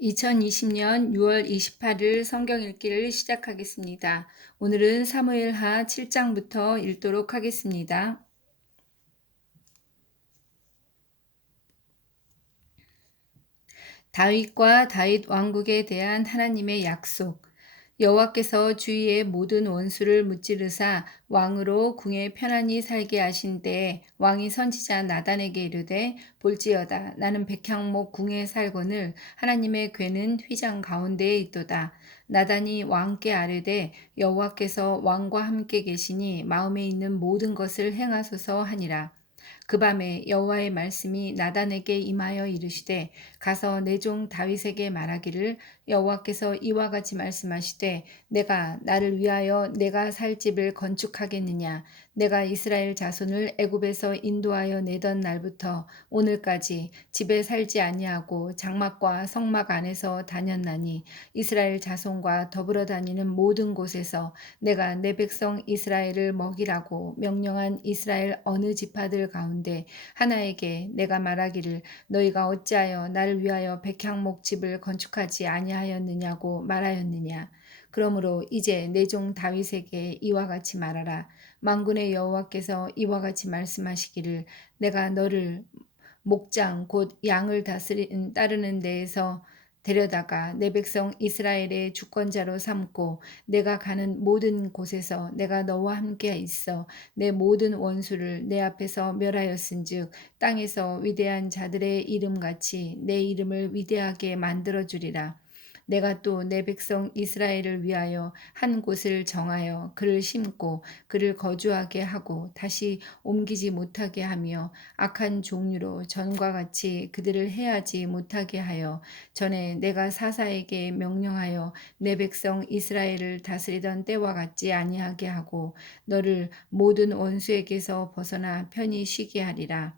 2020년 6월 28일 성경 읽기를 시작하겠습니다. 오늘은 사무엘하 7장부터 읽도록 하겠습니다. 다윗과 다윗 왕국에 대한 하나님의 약속. 여호와께서 주위의 모든 원수를 무찌르사 왕으로 궁에 편안히 살게 하신 때에 왕이 선지자 나단에게 이르되 볼지어다 나는 백향목 궁에 살거늘 하나님의 궤는 휘장 가운데에 있도다. 나단이 왕께 아뢰되 여호와께서 왕과 함께 계시니 마음에 있는 모든 것을 행하소서 하니라. 그 밤에 여호와의 말씀이 나단에게 임하여 이르시되 가서 내 종 다윗에게 말하기를 여호와께서 이와 같이 말씀하시되 내가 나를 위하여 내가 살 집을 건축하겠느냐. 내가 이스라엘 자손을 애굽에서 인도하여 내던 날부터 오늘까지 집에 살지 아니하고 장막과 성막 안에서 다녔나니 이스라엘 자손과 더불어 다니는 모든 곳에서 내가 내 백성 이스라엘을 먹이라고 명령한 이스라엘 어느 지파들 가운데 하나에게 내가 말하기를 너희가 어찌하여 나를 위하여 백향목 집을 건축하지 아니하였느냐고 말하였느냐. 그러므로 이제 내 종 다윗에게 이와 같이 말하라. 만군의 여호와께서 이와 같이 말씀하시기를 내가 너를 목장 곧 양을 따르는 데에서 데려다가 내 백성 이스라엘의 주권자로 삼고 내가 가는 모든 곳에서 내가 너와 함께 있어 내 모든 원수를 내 앞에서 멸하였은즉 땅에서 위대한 자들의 이름같이 내 이름을 위대하게 만들어 주리라. 내가 또 내 백성 이스라엘을 위하여 한 곳을 정하여 그를 심고 그를 거주하게 하고 다시 옮기지 못하게 하며 악한 종류로 전과 같이 그들을 해하지 못하게 하여 전에 내가 사사에게 명령하여 내 백성 이스라엘을 다스리던 때와 같지 아니하게 하고 너를 모든 원수에게서 벗어나 편히 쉬게 하리라.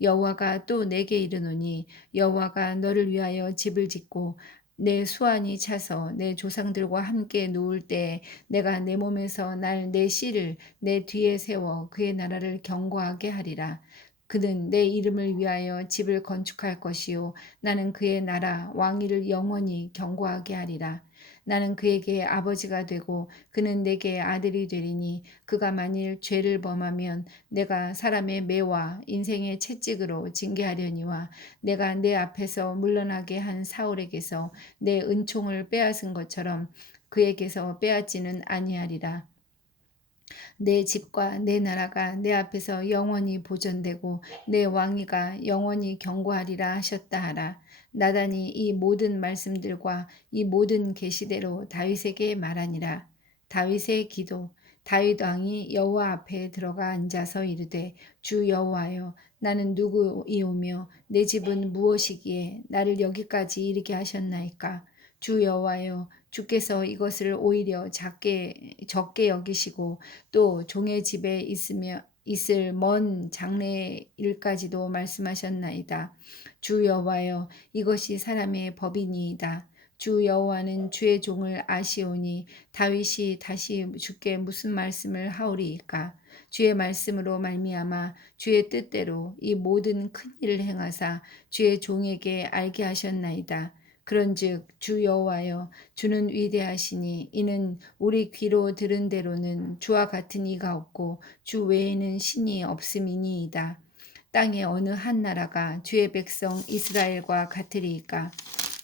여호와가 또 내게 이르노니 여호와가 너를 위하여 집을 짓고 내 수완이 차서 내 조상들과 함께 누울 때 내가 내 몸에서 날 내 씨를 내 뒤에 세워 그의 나라를 견고하게 하리라. 그는 내 이름을 위하여 집을 건축할 것이요 나는 그의 나라 왕위를 영원히 견고하게 하리라. 나는 그에게 아버지가 되고 그는 내게 아들이 되리니 그가 만일 죄를 범하면 내가 사람의 매와 인생의 채찍으로 징계하려니와 내가 내 앞에서 물러나게 한 사울에게서 내 은총을 빼앗은 것처럼 그에게서 빼앗지는 아니하리라. 내 집과 내 나라가 내 앞에서 영원히 보존되고 내 왕위가 영원히 견고하리라 하셨다 하라. 나단이 이 모든 말씀들과 이 모든 계시대로 다윗에게 말하니라. 다윗의 기도. 다윗 왕이 여호와 앞에 들어가 앉아서 이르되 주 여호와여 나는 누구이오며 내 집은 무엇이기에 나를 여기까지 이르게 하셨나이까. 주 여호와여 주께서 이것을 오히려 적게 여기시고 또 종의 집에 있을 먼 장래의 일까지도 말씀하셨나이다. 주 여호와여 이것이 사람의 법이니이다. 주 여호와는 주의 종을 아시오니 다윗이 다시 주께 무슨 말씀을 하오리이까. 주의 말씀으로 말미암아 주의 뜻대로 이 모든 큰 일을 행하사 주의 종에게 알게 하셨나이다. 그런즉 주 여호와여 주는 위대하시니 이는 우리 귀로 들은 대로는 주와 같은 이가 없고 주 외에는 신이 없음이니이다. 땅의 어느 한 나라가 주의 백성 이스라엘과 같으리이까.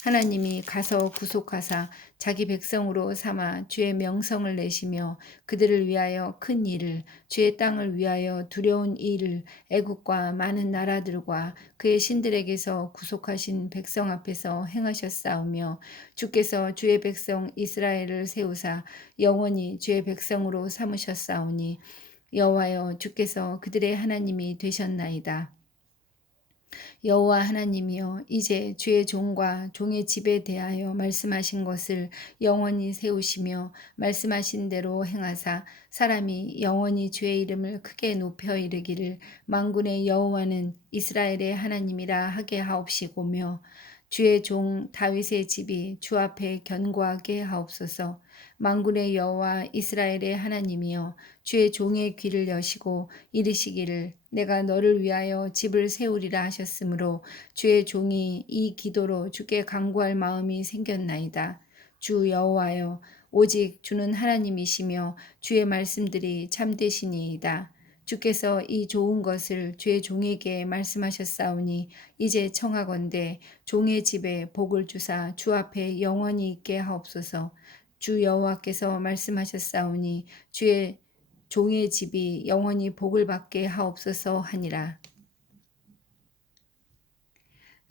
하나님이 가서 구속하사 자기 백성으로 삼아 주의 명성을 내시며 그들을 위하여 큰 일을 주의 땅을 위하여 두려운 일을 애국과 많은 나라들과 그의 신들에게서 구속하신 백성 앞에서 행하셨사오며 주께서 주의 백성 이스라엘을 세우사 영원히 주의 백성으로 삼으셨사오니 여호와여 주께서 그들의 하나님이 되셨나이다. 여호와 하나님이여 이제 주의 종과 종의 집에 대하여 말씀하신 것을 영원히 세우시며 말씀하신 대로 행하사 사람이 영원히 주의 이름을 크게 높여 이르기를 만군의 여호와는 이스라엘의 하나님이라 하게 하옵시고며 주의 종 다윗의 집이 주 앞에 견고하게 하옵소서. 만군의 여호와 이스라엘의 하나님이여 주의 종의 귀를 여시고 이르시기를 내가 너를 위하여 집을 세우리라 하셨으므로 주의 종이 이 기도로 주께 간구할 마음이 생겼나이다. 주 여호와여 오직 주는 하나님이시며 주의 말씀들이 참되시니이다. 주께서 이 좋은 것을 주의 종에게 말씀하셨사오니 이제 청하건대 종의 집에 복을 주사 주 앞에 영원히 있게 하옵소서. 주 여호와께서 말씀하셨사오니 주의 종의 집이 영원히 복을 받게 하옵소서 하니라.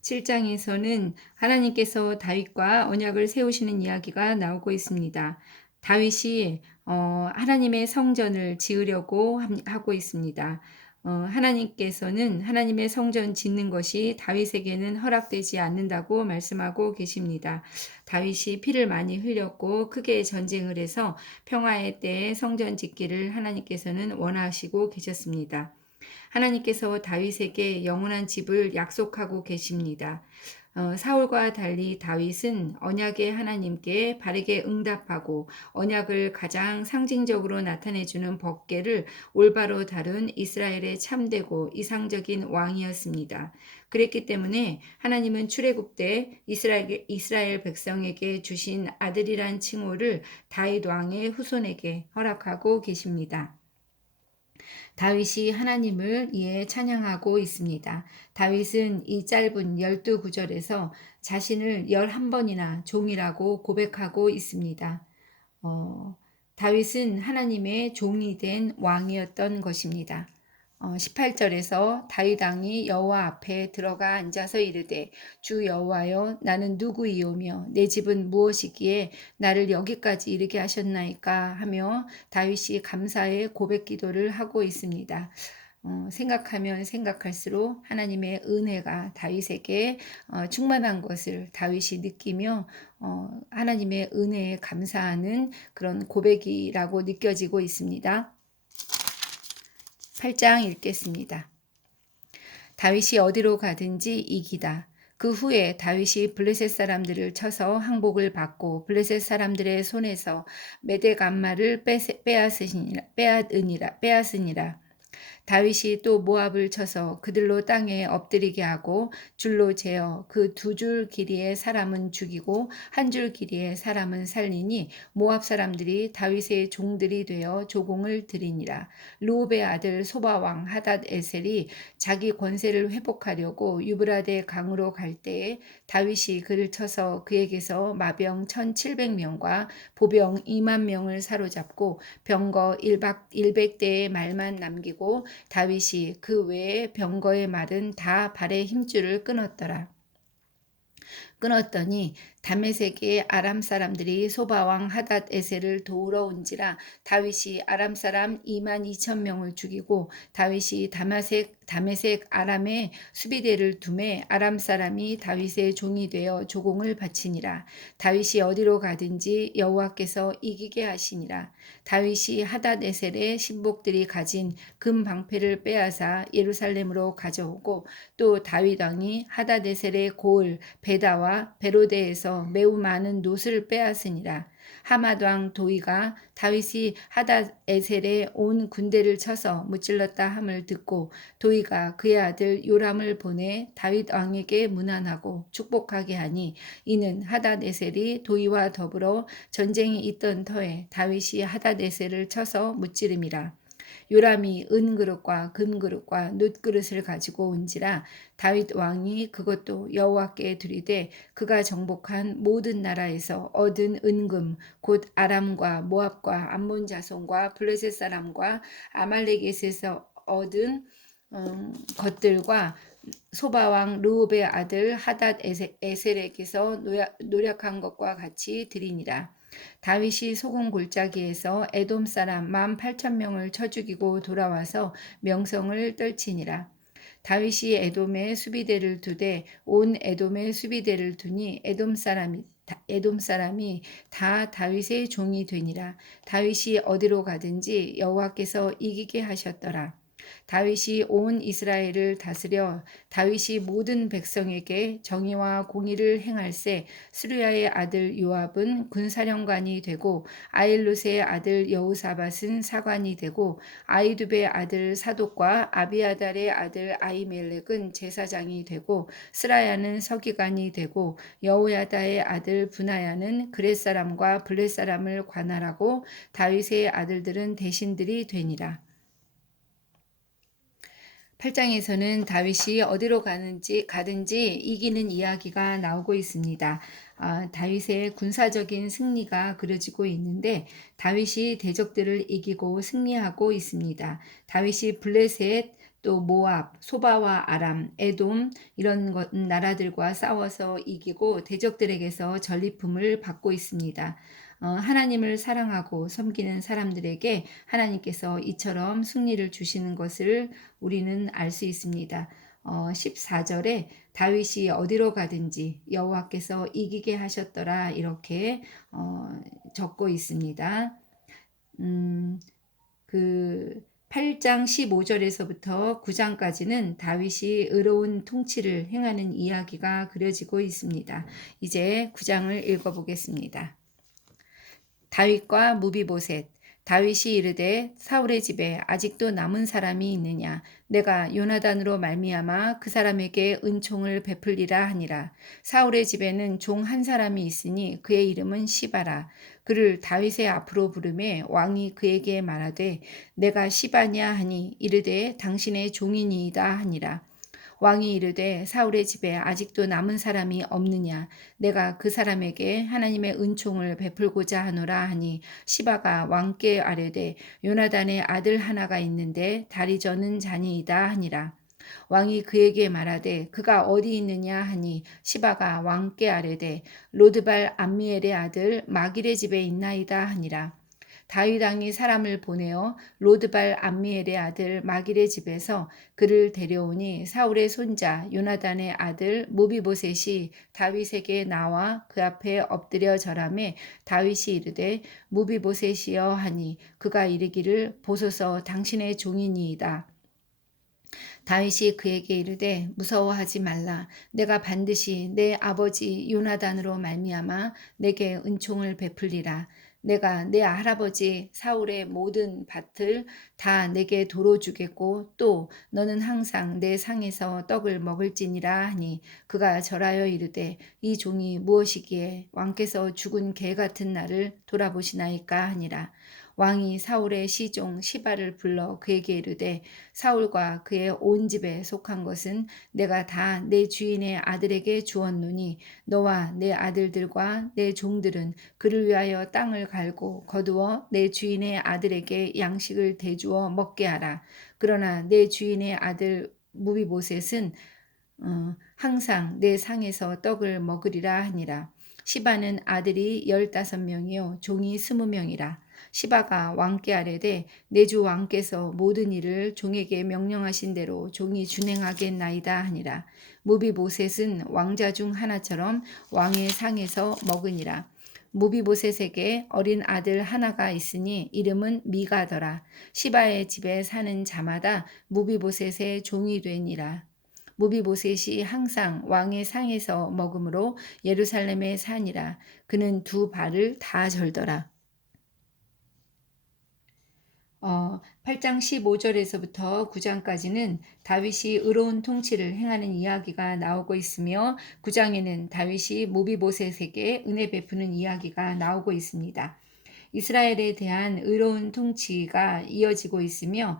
7장에서는 하나님께서 다윗과 언약을 세우시는 이야기가 나오고 있습니다. 다윗이 하나님의 성전을 지으려고 하고 있습니다. 하나님께서는 하나님의 성전 짓는 것이 다윗에게는 허락되지 않는다고 말씀하고 계십니다. 다윗이 피를 많이 흘렸고 크게 전쟁을 해서 평화의 때에 성전 짓기를 하나님께서는 원하시고 계셨습니다. 하나님께서 다윗에게 영원한 집을 약속하고 계십니다. 사울과 달리 다윗은 언약의 하나님께 바르게 응답하고 언약을 가장 상징적으로 나타내주는 법궤를 올바로 다룬 이스라엘의 참되고 이상적인 왕이었습니다. 그랬기 때문에 하나님은 출애굽 때 이스라엘 백성에게 주신 아들이란 칭호를 다윗 왕의 후손에게 허락하고 계십니다. 다윗이 하나님을 이에 찬양하고 있습니다. 다윗은 이 짧은 12구절에서 자신을 11번이나 종이라고 고백하고 있습니다. 다윗은 하나님의 종이 된 왕이었던 것입니다. 18절에서 다윗 왕이 여호와 앞에 들어가 앉아서 이르되 주 여호와여 나는 누구이오며 내 집은 무엇이기에 나를 여기까지 이르게 하셨나이까 하며 다윗이 감사의 고백 기도를 하고 있습니다. 생각하면 생각할수록 하나님의 은혜가 다윗에게 충만한 것을 다윗이 느끼며 하나님의 은혜에 감사하는 그런 고백이라고 느껴지고 있습니다. 8장 읽겠습니다. 다윗이 어디로 가든지 이기다. 그 후에 다윗이 블레셋 사람들을 쳐서 항복을 받고 블레셋 사람들의 손에서 메대감마를 빼앗으니라. 다윗이 또 모압을 쳐서 그들로 땅에 엎드리게 하고 줄로 재어 그 2줄 길이의 사람은 죽이고 1줄 길이의 사람은 살리니 모압 사람들이 다윗의 종들이 되어 조공을 드리니라. 르홉의 아들 소바왕 하닷 에셀이 자기 권세를 회복하려고 유브라데 강으로 갈 때에 다윗이 그를 쳐서 그에게서 마병 1700명과 보병 2만 명을 사로잡고 병거 100대의 말만 남기고 다윗이 그 외의 병거의 말은 다 발의 힘줄을 끊었더니 다메섹의 아람 사람들이 소바왕 하닷 에셀을 도우러 온지라 다윗이 아람 사람 2만 2천 명을 죽이고 다윗이 다메섹 아람의 수비대를 두매 아람 사람이 다윗의 종이 되어 조공을 바치니라. 다윗이 어디로 가든지 여호와께서 이기게 하시니라. 다윗이 하닷 에셀의 신복들이 가진 금 방패를 빼앗아 예루살렘으로 가져오고 또 다윗 왕이 하닷 에셀의 고을 베다와 베로데에서 매우 많은 놋을 빼앗으니라. 하맛 왕 도이가 다윗이 하닷 에셀에 온 군대를 쳐서 무찔렀다 함을 듣고 도이가 그의 아들 요람을 보내 다윗 왕에게 문안하고 축복하게 하니 이는 하닷 에셀이 도이와 더불어 전쟁이 있던 터에 다윗이 하닷 에셀을 쳐서 무찌름이라. 요람이 은그릇과 금그릇과 놋그릇을 가지고 온지라 다윗 왕이 그것도 여호와께 드리되 그가 정복한 모든 나라에서 얻은 은금 곧 아람과 모압과 암몬 자손과 블레셋 사람과 아말렉에서 얻은 것들과 소바왕 르홉의 아들 하닷 에셀에게서 노력한 것과 같이 드리니라. 다윗이 소금 골짜기에서 에돔 사람 18,000명을 쳐 죽이고 돌아와서 명성을 떨치니라. 다윗이 에돔에 수비대를 두되 온 에돔에 수비대를 두니 에돔 사람이 다 다윗의 종이 되니라. 다윗이 어디로 가든지 여호와께서 이기게 하셨더라. 다윗이 온 이스라엘을 다스려 다윗이 모든 백성에게 정의와 공의를 행할세. 스루야의 아들 요압은 군사령관이 되고 아일룻의 아들 여우사밧은 사관이 되고 아이두베의 아들 사독과 아비아달의 아들 아이멜렉은 제사장이 되고 스라야는 서기관이 되고 여호야다의 아들 분하야는 그렛 사람과 블렛 사람을 관할하고 다윗의 아들들은 대신들이 되니라. 8장에서는 다윗이 어디로 가든지 이기는 이야기가 나오고 있습니다. 다윗의 군사적인 승리가 그려지고 있는데 다윗이 대적들을 이기고 승리하고 있습니다. 다윗이 블레셋, 또 모압, 소바와 아람, 에돔 이런 나라들과 싸워서 이기고 대적들에게서 전리품을 받고 있습니다. 하나님을 사랑하고 섬기는 사람들에게 하나님께서 이처럼 승리를 주시는 것을 우리는 알 수 있습니다. 14절에 다윗이 어디로 가든지 여호와께서 이기게 하셨더라 이렇게 적고 있습니다. 그 8장 15절에서부터 9장까지는 다윗이 의로운 통치를 행하는 이야기가 그려지고 있습니다. 이제 9장을 읽어보겠습니다. 다윗과 무비보셋. 다윗이 이르되 사울의 집에 아직도 남은 사람이 있느냐? 내가 요나단으로 말미암아 그 사람에게 은총을 베풀리라 하니라. 사울의 집에는 종 한 사람이 있으니 그의 이름은 시바라. 그를 다윗의 앞으로 부르매 왕이 그에게 말하되 내가 시바냐 하니 이르되 당신의 종이니이다 하니라. 왕이 이르되 사울의 집에 아직도 남은 사람이 없느냐? 내가 그 사람에게 하나님의 은총을 베풀고자 하노라 하니 시바가 왕께 아뢰되 요나단의 아들 하나가 있는데 다리 저는 자니이다 하니라. 왕이 그에게 말하되 그가 어디 있느냐 하니 시바가 왕께 아뢰되 로드발 암미엘의 아들 마길의 집에 있나이다 하니라. 다윗 왕이 사람을 보내어 로드발 암미엘의 아들 마길의 집에서 그를 데려오니 사울의 손자 요나단의 아들 무비보셋이 다윗에게 나와 그 앞에 엎드려 절하매 다윗이 이르되 무비보셋이여 하니 그가 이르기를 보소서 당신의 종이니이다. 다윗이 그에게 이르되 무서워하지 말라. 내가 반드시 내 아버지 요나단으로 말미암아 내게 은총을 베풀리라. 내가 내 할아버지 사울의 모든 밭을 다 내게 도로 주겠고 또 너는 항상 내 상에서 떡을 먹을지니라 하니 그가 절하여 이르되 이 종이 무엇이기에 왕께서 죽은 개 같은 나를 돌아보시나이까 하니라. 왕이 사울의 시종 시바를 불러 그에게 이르되 사울과 그의 온 집에 속한 것은 내가 다 내 주인의 아들에게 주었노니 너와 내 아들들과 내 종들은 그를 위하여 땅을 갈고 거두어 내 주인의 아들에게 양식을 대주어 먹게 하라. 그러나 내 주인의 아들 무비보셋은 항상 내 상에서 떡을 먹으리라 하니라. 시바는 아들이 15명이요 종이 20명이라. 시바가 왕께 아뢰되 내 주 왕께서 모든 일을 종에게 명령하신 대로 종이 준행하겠나이다 하니라. 무비보셋은 왕자 중 하나처럼 왕의 상에서 먹으니라. 무비보셋에게 어린 아들 하나가 있으니 이름은 미가더라. 시바의 집에 사는 자마다 무비보셋의 종이 되니라. 무비보셋이 항상 왕의 상에서 먹으므로 예루살렘에 사니라. 그는 두 발을 다 절더라. 8장 15절에서부터 9장까지는 다윗이 의로운 통치를 행하는 이야기가 나오고 있으며 9장에는 다윗이 무비보셋에게 은혜 베푸는 이야기가 나오고 있습니다. 이스라엘에 대한 의로운 통치가 이어지고 있으며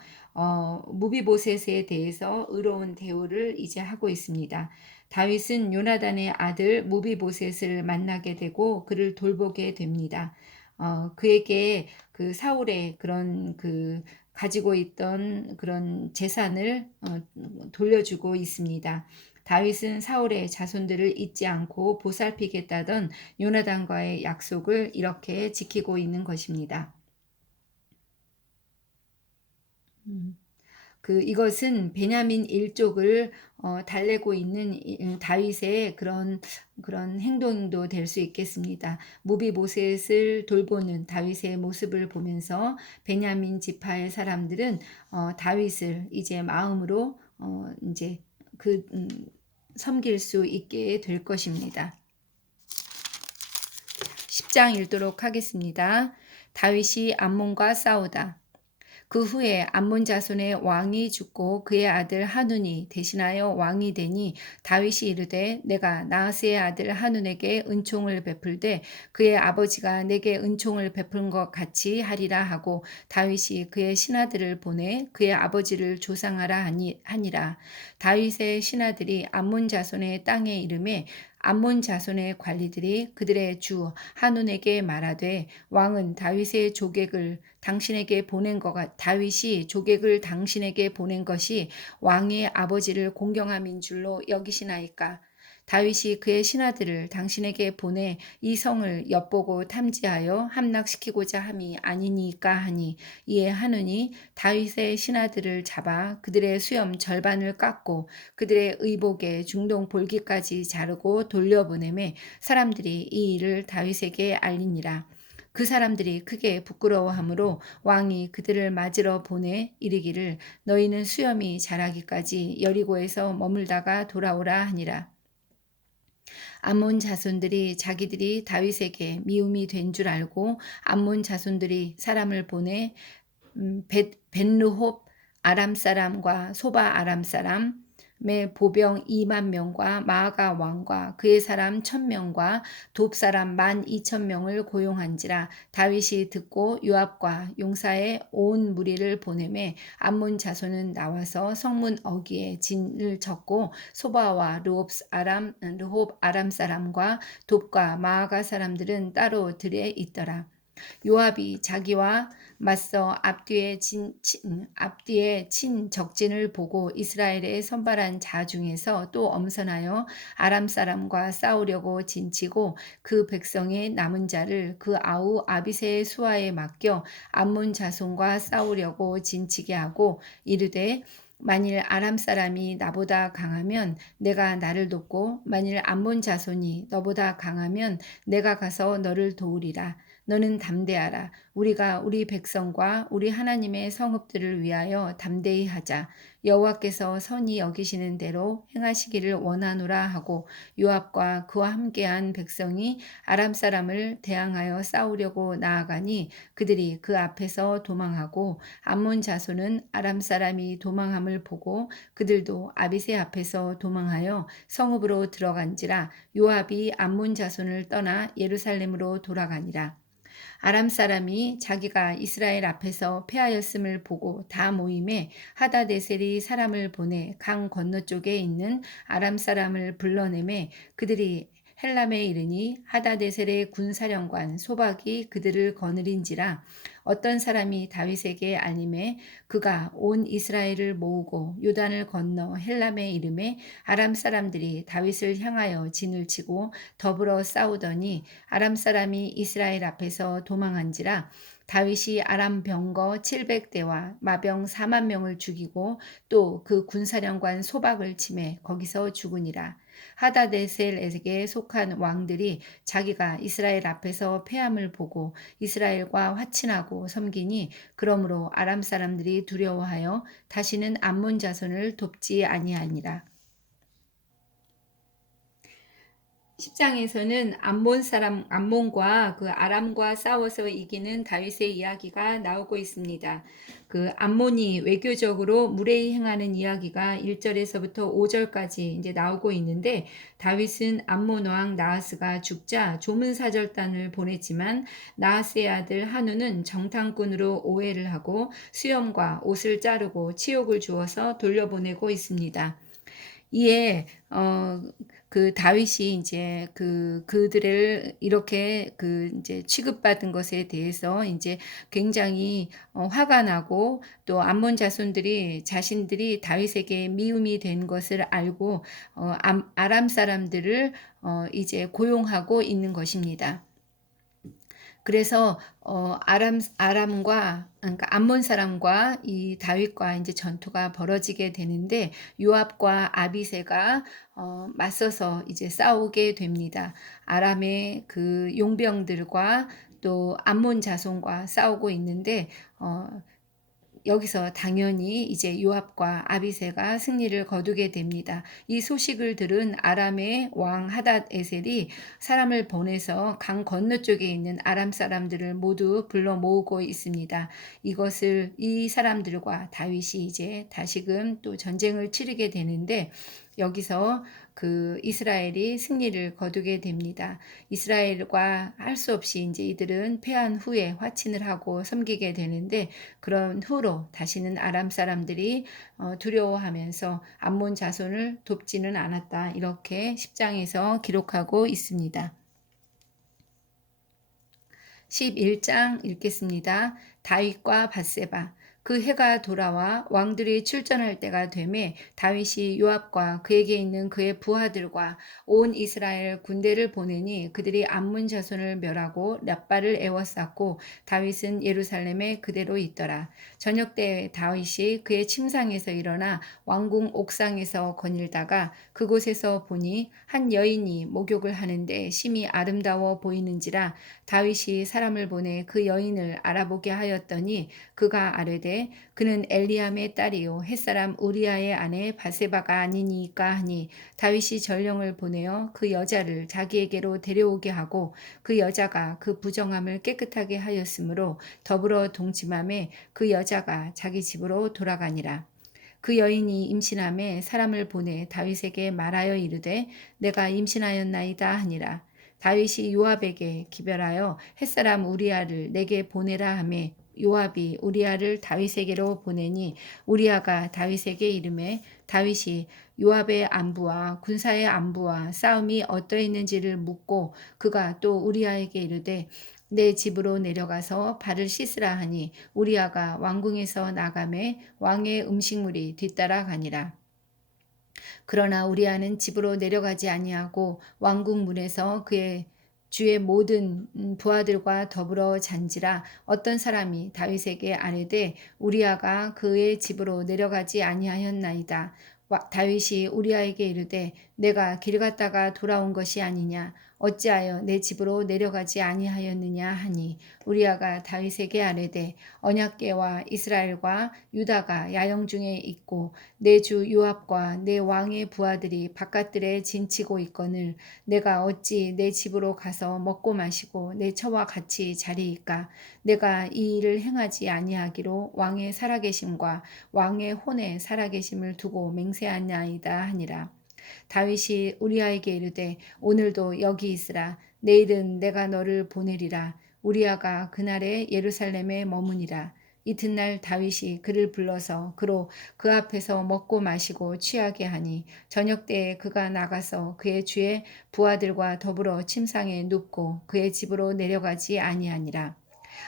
무비보셋에 대해서 의로운 대우를 이제 하고 있습니다. 다윗은 요나단의 아들 무비보셋을 만나게 되고 그를 돌보게 됩니다. 그에게 그 사울의 그런 가지고 있던 그런 재산을 돌려주고 있습니다. 다윗은 사울의 자손들을 잊지 않고 보살피겠다던 요나단과의 약속을 이렇게 지키고 있는 것입니다. 이것은 베냐민 일족을 달래고 있는 다윗의 그런 행동도 될 수 있겠습니다. 무비보셋을 돌보는 다윗의 모습을 보면서 베냐민 지파의 사람들은 다윗을 이제 마음으로 이제 그 섬길 수 있게 될 것입니다. 10장 읽도록 하겠습니다. 다윗이 암몬과 싸우다. 그 후에 암몬 자손의 왕이 죽고 그의 아들 한운이 대신하여 왕이 되니 다윗이 이르되 내가 나하스의 아들 한운에게 은총을 베풀되 그의 아버지가 내게 은총을 베푼 것 같이 하리라 하고 다윗이 그의 신하들을 보내 그의 아버지를 조상하라 하니라. 다윗의 신하들이 암몬 자손의 땅에 이르매 암몬 자손의 관리들이 그들의 주 한운에게 말하되 왕은 다윗의 조객을 당신에게 보낸 다윗이 조객을 당신에게 보낸 것이 왕의 아버지를 공경함인 줄로 여기시나이까. 다윗이 그의 신하들을 당신에게 보내 이 성을 엿보고 탐지하여 함락시키고자 함이 아니니까 하니 이에 한운이 다윗의 신하들을 잡아 그들의 수염 절반을 깎고 그들의 의복의 중동 볼기까지 자르고 돌려보내매 사람들이 이 일을 다윗에게 알리니라. 그 사람들이 크게 부끄러워하므로 왕이 그들을 맞으러 보내 이르기를 너희는 수염이 자라기까지 여리고에서 머물다가 돌아오라 하니라. 암몬 자손들이 자기들이 다윗에게 미움이 된 줄 알고 암몬 자손들이 사람을 보내 벳르홉 아람 사람과 소바 아람 사람의 보병 2만 명과 마아가 왕과 그의 사람 1,000명과 돕 사람 12,000명을 고용한지라. 다윗이 듣고 요압과 용사의 온 무리를 보내매 암몬 자손은 나와서 성문 어귀에 진을 쳤고 소바와 르홉 아람 사람과 돕과 마아가 사람들은 따로 들에 있더라. 요압이 자기와 맞서 앞뒤에 친 적진을 보고 이스라엘의 선발한 자 중에서 또 엄선하여 아람 사람과 싸우려고 진치고 그 백성의 남은 자를 그 아우 아비새의 수하에 맡겨 암몬 자손과 싸우려고 진치게 하고 이르되 만일 아람 사람이 나보다 강하면 내가 나를 돕고 만일 암몬 자손이 너보다 강하면 내가 가서 너를 도우리라. 너는 담대하라. 우리가 우리 백성과 우리 하나님의 성읍들을 위하여 담대히 하자. 여호와께서 선히 여기시는 대로 행하시기를 원하노라 하고 요압과 그와 함께한 백성이 아람 사람을 대항하여 싸우려고 나아가니 그들이 그 앞에서 도망하고 암몬 자손은 아람 사람이 도망함을 보고 그들도 아비새 앞에서 도망하여 성읍으로 들어간지라. 요압이 암몬 자손을 떠나 예루살렘으로 돌아가니라. 아람 사람이 자기가 이스라엘 앞에서 패하였음을 보고 다 모임에 하다데셀이 사람을 보내 강 건너쪽에 있는 아람 사람을 불러내매 그들이 헬람에 이르니 하다데셀의 군사령관 소박이 그들을 거느린지라. 어떤 사람이 다윗에게 알림해 그가 온 이스라엘을 모으고 요단을 건너 헬람에 이르매 아람 사람들이 다윗을 향하여 진을 치고 더불어 싸우더니 아람 사람이 이스라엘 앞에서 도망한지라. 다윗이 아람 병거 700대와 마병 4만 명을 죽이고 또 그 군사령관 소박을 치매 거기서 죽으니라. 하다데셀에게 속한 왕들이 자기가 이스라엘 앞에서 패함을 보고 이스라엘과 화친하고 섬기니 그러므로 아람 사람들이 두려워하여 다시는 암몬 자손을 돕지 아니하니라. 10장에서는 암몬과 그 아람과 싸워서 이기는 다윗의 이야기가 나오고 있습니다. 그 암몬이 외교적으로 무례히 행하는 이야기가 1절에서부터 5절까지 이제 나오고 있는데 다윗은 암몬 왕 나하스가 죽자 조문사절단을 보냈지만 나하스의 아들 한우는 정탐꾼으로 오해를 하고 수염과 옷을 자르고 치욕을 주어서 돌려보내고 있습니다. 이에 그 다윗이 이제 그들을 이렇게 이제 취급받은 것에 대해서 이제 굉장히 화가 나고 또 암몬 자손들이 자신들이 다윗에게 미움이 된 것을 알고 아람 사람들을 이제 고용하고 있는 것입니다. 그래서 아람과 그러니까 암몬 사람과 이 다윗과 이제 전투가 벌어지게 되는데 요압과 아비새가 맞서서 이제 싸우게 됩니다. 아람의 그 용병들과 또 암몬 자손과 싸우고 있는데 어 여기서 당연히 이제 요압과 아비새가 승리를 거두게 됩니다. 이 소식을 들은 아람의 왕 하닷 에셀이 사람을 보내서 강 건너쪽에 있는 아람 사람들을 모두 불러 모으고 있습니다. 이 사람들과 다윗이 이제 다시금 또 전쟁을 치르게 되는데 여기서 그 이스라엘이 승리를 거두게 됩니다. 이스라엘과 할 수 없이 이제 이들은 패한 후에 화친을 하고 섬기게 되는데 그런 후로 다시는 아람 사람들이 두려워하면서 암몬 자손을 돕지는 않았다. 이렇게 10장에서 기록하고 있습니다. 11장 읽겠습니다. 다윗과 밧세바. 그 해가 돌아와 왕들이 출전할 때가 되매 다윗이 요압과 그에게 있는 그의 부하들과 온 이스라엘 군대를 보내니 그들이 암몬 자손을 멸하고 랍바를 에워쌌고 다윗은 예루살렘에 그대로 있더라. 저녁 때 다윗이 그의 침상에서 일어나 왕궁 옥상에서 거닐다가 그곳에서 보니 한 여인이 목욕을 하는데 심히 아름다워 보이는지라 다윗이 사람을 보내 그 여인을 알아보게 하였더니 그가 아뢰되 그는 엘리암의 딸이요 햇사람 우리아의 아내 바세바가 아니니까 하니 다윗이 전령을 보내어 그 여자를 자기에게로 데려오게 하고 그 여자가 그 부정함을 깨끗하게 하였으므로 더불어 동침함에 그 여자가 자기 집으로 돌아가니라. 그 여인이 임신함에 사람을 보내 다윗에게 말하여 이르되 내가 임신하였나이다 하니라. 다윗이 요압에게 기별하여 햇사람 우리아를 내게 보내라 하매 요압이 우리아를 다윗에게로 보내니 우리아가 다윗에게 이르매 다윗이 요압의 안부와 군사의 안부와 싸움이 어떠했는지를 묻고 그가 또 우리아에게 이르되 내 집으로 내려가서 발을 씻으라 하니 우리아가 왕궁에서 나가매 왕의 음식물이 뒤따라 가니라. 그러나 우리아는 집으로 내려가지 아니하고 왕궁 문에서 그의 주의 모든 부하들과 더불어 잔지라. 어떤 사람이 다윗에게 아뢰되 우리아가 그의 집으로 내려가지 아니하였나이다. 다윗이 우리아에게 이르되 내가 길 갔다가 돌아온 것이 아니냐 어찌하여 내 집으로 내려가지 아니하였느냐 하니 우리아가 다윗에게 아뢰되 언약궤와 이스라엘과 유다가 야영 중에 있고 내 주 요압과 내 왕의 부하들이 바깥들에 진치고 있거늘 내가 어찌 내 집으로 가서 먹고 마시고 내 처와 같이 자리이까 내가 이 일을 행하지 아니하기로 왕의 살아계심과 왕의 혼의 살아계심을 두고 맹세하나이다 하니라. 다윗이 우리아에게 이르되 오늘도 여기 있으라. 내일은 내가 너를 보내리라. 우리아가 그날에 예루살렘에 머무니라. 이튿날 다윗이 그를 불러서 그로 그 앞에서 먹고 마시고 취하게 하니 저녁 때에 그가 나가서 그의 주의 부하들과 더불어 침상에 눕고 그의 집으로 내려가지 아니하니라.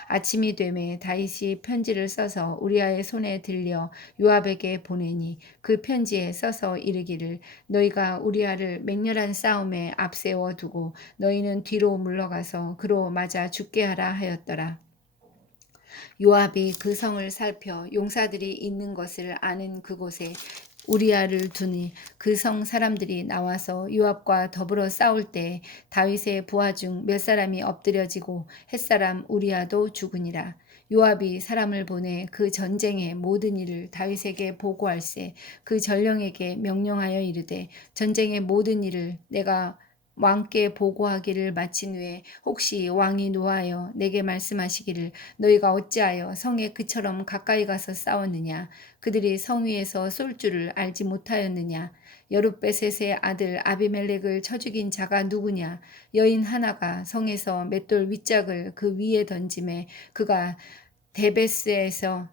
아침이 되매 다윗이 편지를 써서 우리아의 손에 들려 요압에게 보내니 그 편지에 써서 이르기를 너희가 우리아를 맹렬한 싸움에 앞세워 두고 너희는 뒤로 물러가서 그로 맞아 죽게 하라 하였더라. 요압이 그 성을 살펴 용사들이 있는 것을 아는 그곳에 우리아를 두니 그 성 사람들이 나와서 요압과 더불어 싸울 때 다윗의 부하 중 몇 사람이 엎드려지고 햇사람 우리아도 죽으니라. 요압이 사람을 보내 그 전쟁의 모든 일을 다윗에게 보고할세 그 전령에게 명령하여 이르되 전쟁의 모든 일을 내가 왕께 보고하기를 마친 후에 혹시 왕이 노하여 내게 말씀하시기를 너희가 어찌하여 성에 그처럼 가까이 가서 싸웠느냐 그들이 성 위에서 쏠 줄을 알지 못하였느냐 여룻베셋의 아들 아비멜렉을 쳐 죽인 자가 누구냐 여인 하나가 성에서 맷돌 윗짝을 그 위에 던짐에 그가 데베스에서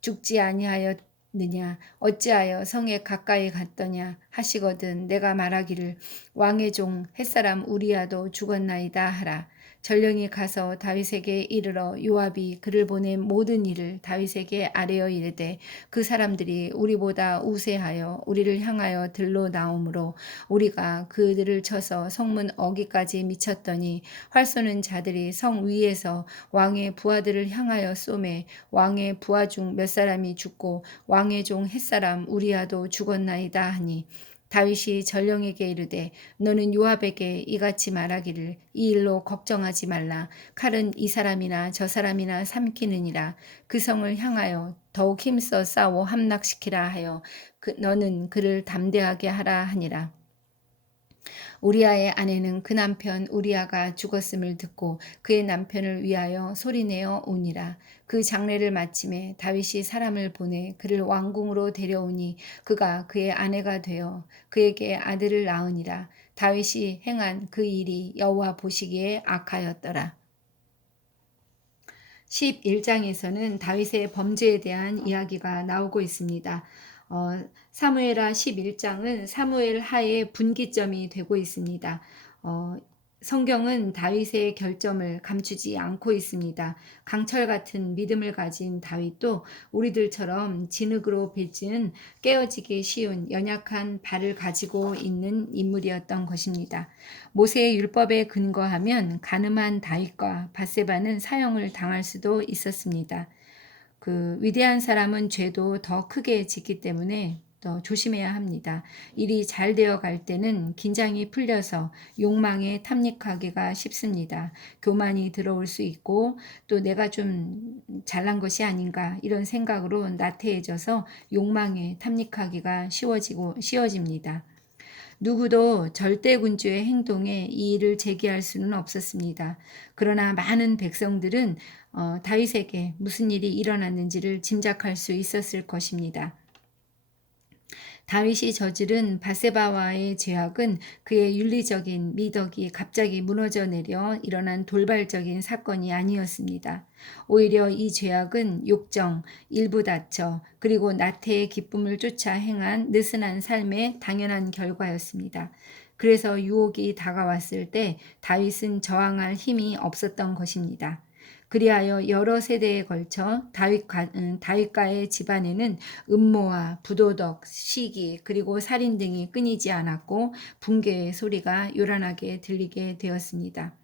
죽지 아니하였느냐 어찌하여 성에 가까이 갔더냐 하시거든 내가 말하기를 왕의 종 햇사람 우리야도 죽었나이다 하라. 전령이 가서 다윗에게 이르러 요압이 그를 보낸 모든 일을 다윗에게 아뢰어 이르되 그 사람들이 우리보다 우세하여 우리를 향하여 들러 나오므로 우리가 그들을 쳐서 성문 어기까지 미쳤더니 활 쏘는 자들이 성 위에서 왕의 부하들을 향하여 쏘매 왕의 부하 중 몇 사람이 죽고 왕의 종 햇사람 우리야도 죽었나이다 하니 다윗이 전령에게 이르되 너는 요압에게 이같이 말하기를 이 일로 걱정하지 말라. 칼은 이 사람이나 저 사람이나 삼키느니라. 그 성을 향하여 더욱 힘써 싸워 함락시키라 하여 너는 그를 담대하게 하라 하니라. 우리아의 아내는 그 남편 우리아가 죽었음을 듣고 그의 남편을 위하여 소리내어 우니라. 그 장례를 마침에 다윗이 사람을 보내 그를 왕궁으로 데려오니 그가 그의 아내가 되어 그에게 아들을 낳으니라. 다윗이 행한 그 일이 여호와 보시기에 악하였더라. 11장에서는 다윗의 범죄에 대한 이야기가 나오고 있습니다. 사무엘하 11장은 사무엘 하의 분기점이 되고 있습니다. 성경은 다윗의 결점을 감추지 않고 있습니다. 강철 같은 믿음을 가진 다윗도 우리들처럼 진흙으로 빚은 깨어지기 쉬운 연약한 발을 가지고 있는 인물이었던 것입니다. 모세의 율법에 근거하면 간음한 다윗과 밧세바는 사형을 당할 수도 있었습니다. 그 위대한 사람은 죄도 더 크게 짓기 때문에 더 조심해야 합니다. 일이 잘 되어 갈 때는 긴장이 풀려서 욕망에 탐닉하기가 쉽습니다. 교만이 들어올 수 있고 또 내가 좀 잘난 것이 아닌가 이런 생각으로 나태해져서 욕망에 탐닉하기가 쉬워집니다. 누구도 절대군주의 행동에 이의를 제기할 수는 없었습니다. 그러나 많은 백성들은 다윗에게 무슨 일이 일어났는지를 짐작할 수 있었을 것입니다. 다윗이 저지른 밧세바와의 죄악은 그의 윤리적인 미덕이 갑자기 무너져 내려 일어난 돌발적인 사건이 아니었습니다. 오히려 이 죄악은 욕정, 일부 다처, 그리고 나태의 기쁨을 쫓아 행한 느슨한 삶의 당연한 결과였습니다. 그래서 유혹이 다가왔을 때 다윗은 저항할 힘이 없었던 것입니다. 그리하여 여러 세대에 걸쳐 다윗가의 집안에는 음모와 부도덕, 시기, 그리고 살인 등이 끊이지 않았고 붕괴의 소리가 요란하게 들리게 되었습니다.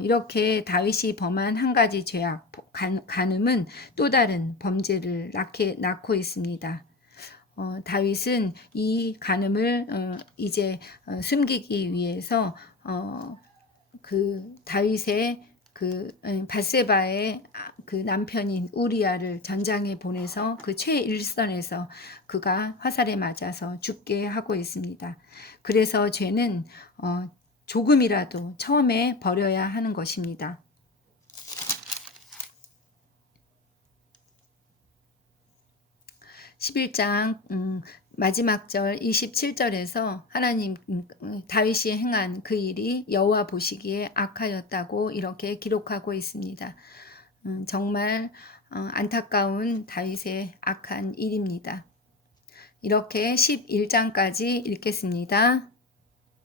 이렇게 다윗이 범한 한 가지 죄악, 간음은 또 다른 범죄를 낳고 있습니다. 다윗은 이 간음을 이제 숨기기 위해서 그 다윗의 밧세바의 그 남편인 우리아를 전장에 보내서 그 최일선에서 그가 화살에 맞아서 죽게 하고 있습니다. 그래서 죄는 조금이라도 처음에 버려야 하는 것입니다. 11장 마지막 절 27절에서 하나님 다윗이 행한 그 일이 여호와 보시기에 악하였다고 이렇게 기록하고 있습니다. 정말 안타까운 다윗의 악한 일입니다. 이렇게 11장까지 읽겠습니다.